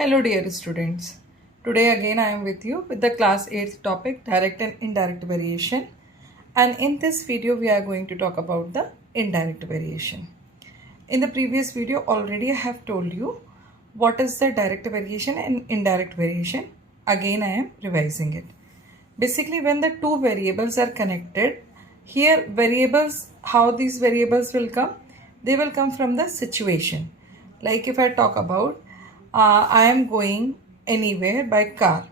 Hello dear students. Today again I am with you with the class 8th topic direct and indirect variation, and in this video we are going to talk about the indirect variation. In the previous video already I have told you what is the direct variation and indirect variation. Again I am revising it. Basically when the two variables are connected, here variables, how these variables will come? They will come from the situation. Like if I talk about I am going anywhere by car.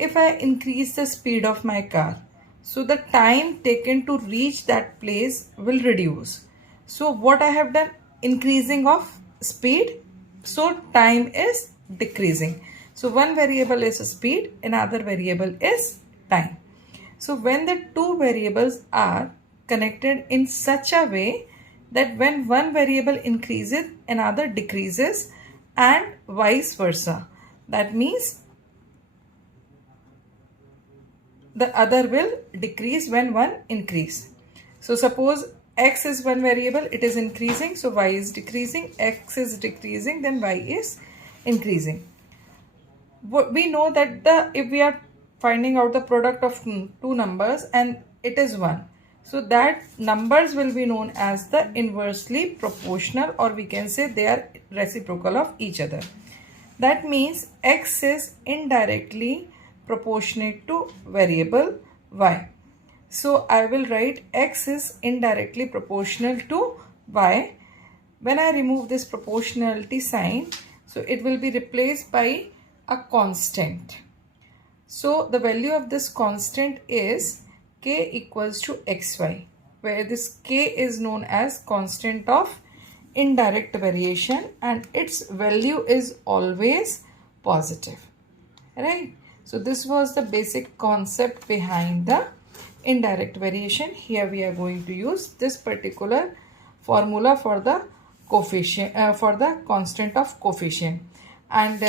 If I increase the speed of my car, so the time taken to reach that place will reduce. So what I have done, increasing of speed, so time is decreasing. So one variable is speed, another variable is time. So when the two variables are connected in such a way that when one variable increases, another decreases, and vice versa. That means the other will decrease when one increase. So suppose x is one variable, it is increasing, so y is decreasing, x is decreasing, then y is increasing. We know that if we are finding out the product of two numbers and it is 1, so that numbers will be known as the inversely proportional, or we can say they are reciprocal of each other. That means x is indirectly proportionate to variable y. So I will write x is indirectly proportional to y. When I remove this proportionality sign, so it will be replaced by a constant. So the value of this constant is k equals to xy, where this k is known as constant of indirect variation and its value is always positive, right? So this was the basic concept behind the indirect variation. Here we are going to use this particular formula for the coefficient, for the constant of coefficient. And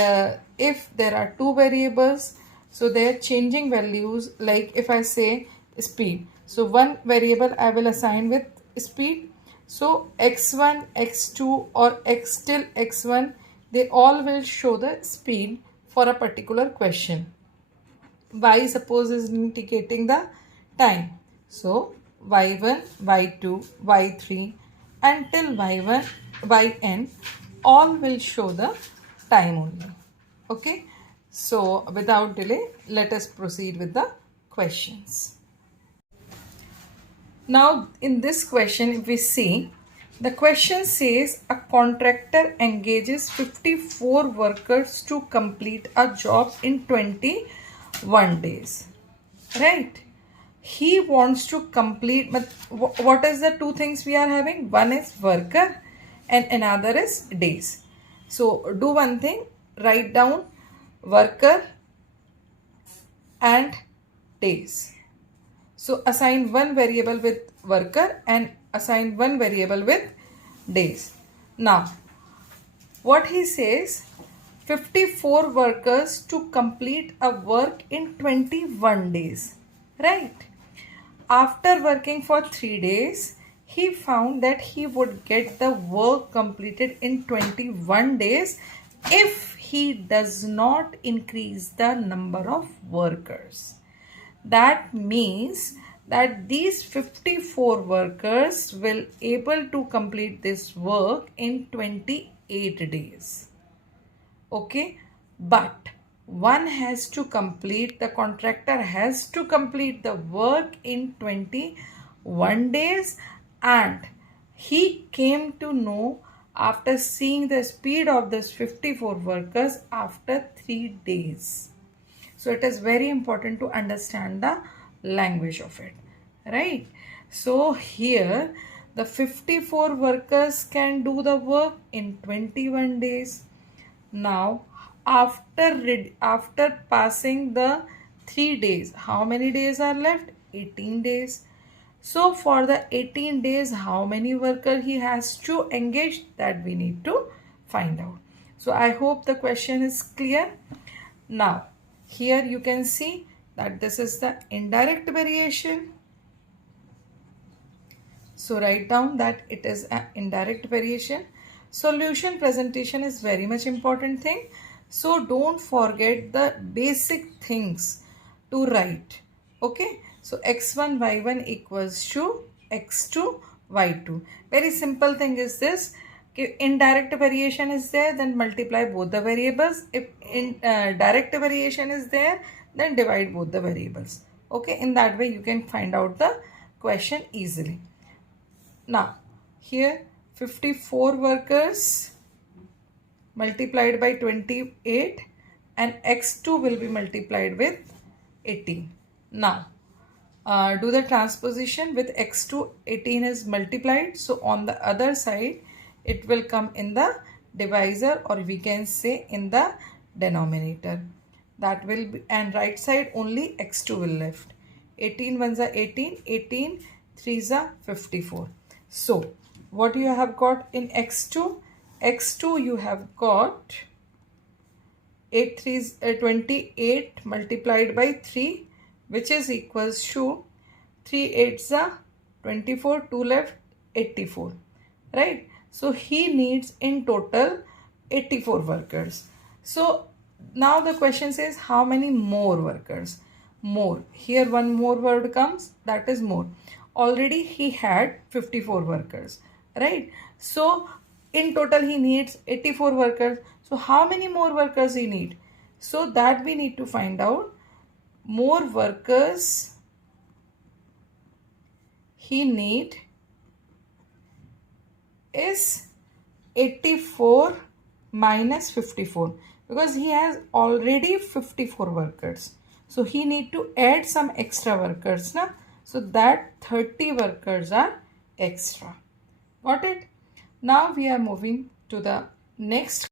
if there are two variables, so they are changing values. Like if I say speed, so one variable I will assign with speed. So x1, x2 or x till x1, they all will show the speed for a particular question. Y suppose is indicating the time. So y1, y2, y3 until y1, yn all will show the time only. Okay. So without delay, let us proceed with the questions. Now in this question, if we see, the question says a contractor engages 54 workers to complete a job in 21 days, right? He wants to complete, but what is the two things we are having? One is worker and another is days. So do one thing, write down worker and days. So assign one variable with worker and assign one variable with days. Now what he says, 54 workers to complete a work in 21 days, right? After working for 3 days, he found that he would get the work completed in 21 days if he does not increase the number of workers. That means that these 54 workers will able to complete this work in 28 days. Okay, but one has to complete, the contractor has to complete the work in 21 days, and he came to know after seeing the speed of this 54 workers after 3 days. So it is very important to understand the language of it, right? So here the 54 workers can do the work in 21 days. Now after passing the 3 days, how many days are left? 18 days. So for the 18 days, how many workers he has to engage, that we need to find out. So I hope the question is clear. Now here you can see that this is the indirect variation. So write down that it is an indirect variation. Solution presentation is very much important thing. So don't forget the basic things to write. Okay, so x1 y1 equals to x2 y2. Very simple thing is this. If indirect variation is there, then multiply both the variables. If direct variation is there, then divide both the variables. Okay, in that way you can find out the question easily. Now here 54 workers multiplied by 28 and x2 will be multiplied with 18. Now do the transposition with x2. 18 is multiplied, so on the other side it will come in the divisor, or we can say in the denominator. That will be, and right side only x2 will left. 18 ones are 18, 18 threes are 54. So what you have got in x2? x2 you have got 8 threes 28 multiplied by 3, which is equals to 3 8s are 24, 2 left 84, right? So he needs in total 84 workers. So now the question says how many more workers? More. Here one more word comes, that is more. Already he had 54 workers, right? So in total he needs 84 workers. So how many more workers he need? So that we need to find out. More workers he need is 84 minus 54, because he has already 54 workers. So he need to add some extra workers now. So that 30 workers are extra. Got it? Now we are moving to the next.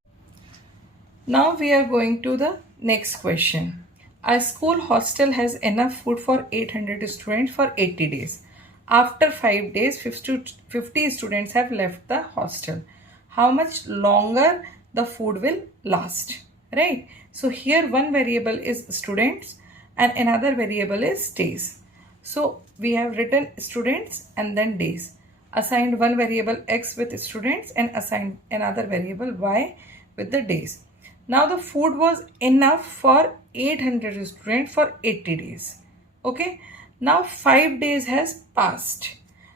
Now we are going to the next question. A school hostel has enough food for 800 students for 80 days. After 5 days, 50 students have left the hostel. How much longer the food will last? Right? So here one variable is students and another variable is days. So we have written students and then days. Assigned one variable x with students and assigned another variable y with the days. Now the food was enough for 800 students for 80 days. Okay. Now 5 days has passed.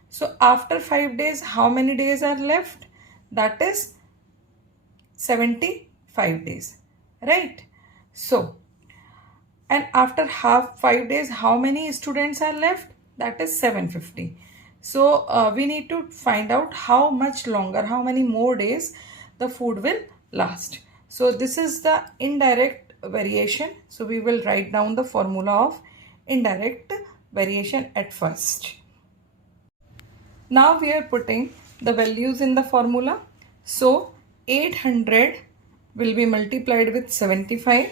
So after 5 days, how many days are left? That is 75 days. Right. So, and after 5 days, how many students are left? That is 750. So we need to find out how much longer, how many more days the food will last. So this is the indirect variation. So we will write down the formula of indirect variation at first. Now we are putting the values in the formula. So 800 will be multiplied with 75,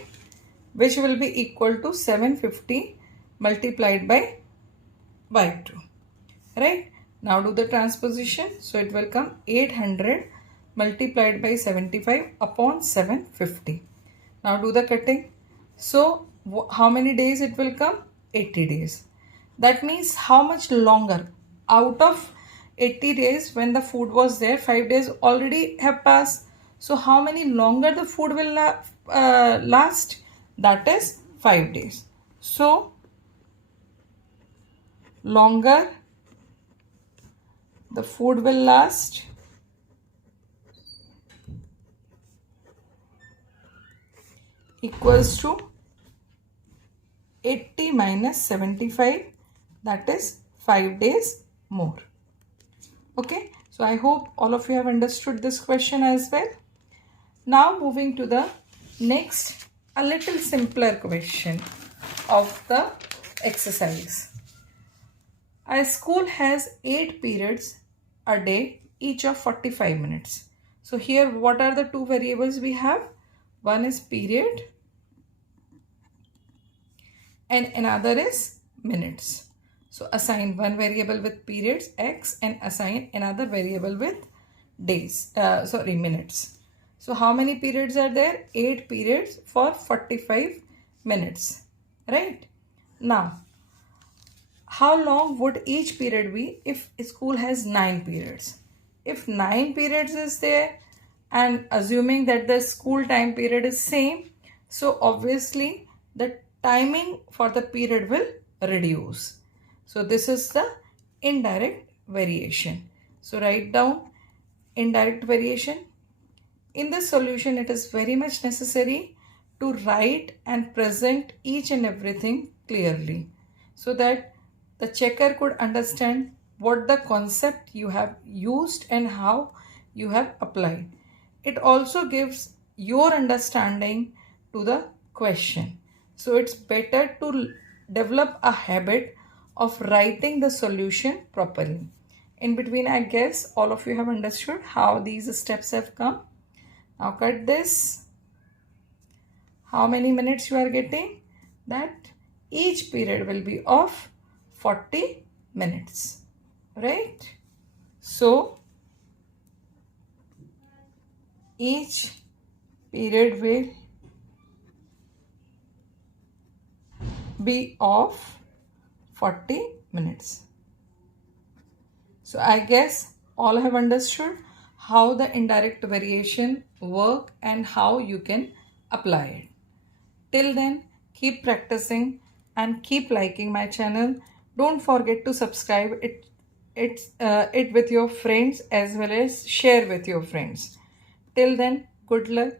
which will be equal to 750 multiplied by y2. Right? Now do the transposition. So it will come 800 multiplied by 75 upon 750. Now do the cutting. So how many days it will come? 80 days. That means how much longer? Out of 80 days when the food was there, 5 days already have passed. So how many longer the food will last? That is 5 days. So longer the food will last equals to 80 minus 75, that is 5 days more. Okay, so I hope all of you have understood this question as well. Now moving to the next, a little simpler question of the exercise. A school has 8 periods a day, each of 45 minutes. So here what are the two variables we have? One is period and another is minutes. So assign one variable with periods x and assign another variable with days, minutes. So how many periods are there? 8 periods for 45 minutes, right? Now, how long would each period be if school has 9 periods? If 9 periods is there, and assuming that the school time period is same, so obviously the timing for the period will reduce. So this is the indirect variation. So write down indirect variation. In this solution, it is very much necessary to write and present each and everything clearly so that the checker could understand what the concept you have used and how you have applied. It also gives your understanding to the question. So it's better to develop a habit of writing the solution properly. In between, I guess all of you have understood how these steps have come. Now cut this. How many minutes you are getting? That each period will be of 40 minutes. Right? So each period will be of 40 minutes. So I guess all have understood how the indirect variation work and how you can apply it. Till then, keep practicing and keep liking my channel. Don't forget to subscribe it with your friends as well as share with your friends. Till then, good luck.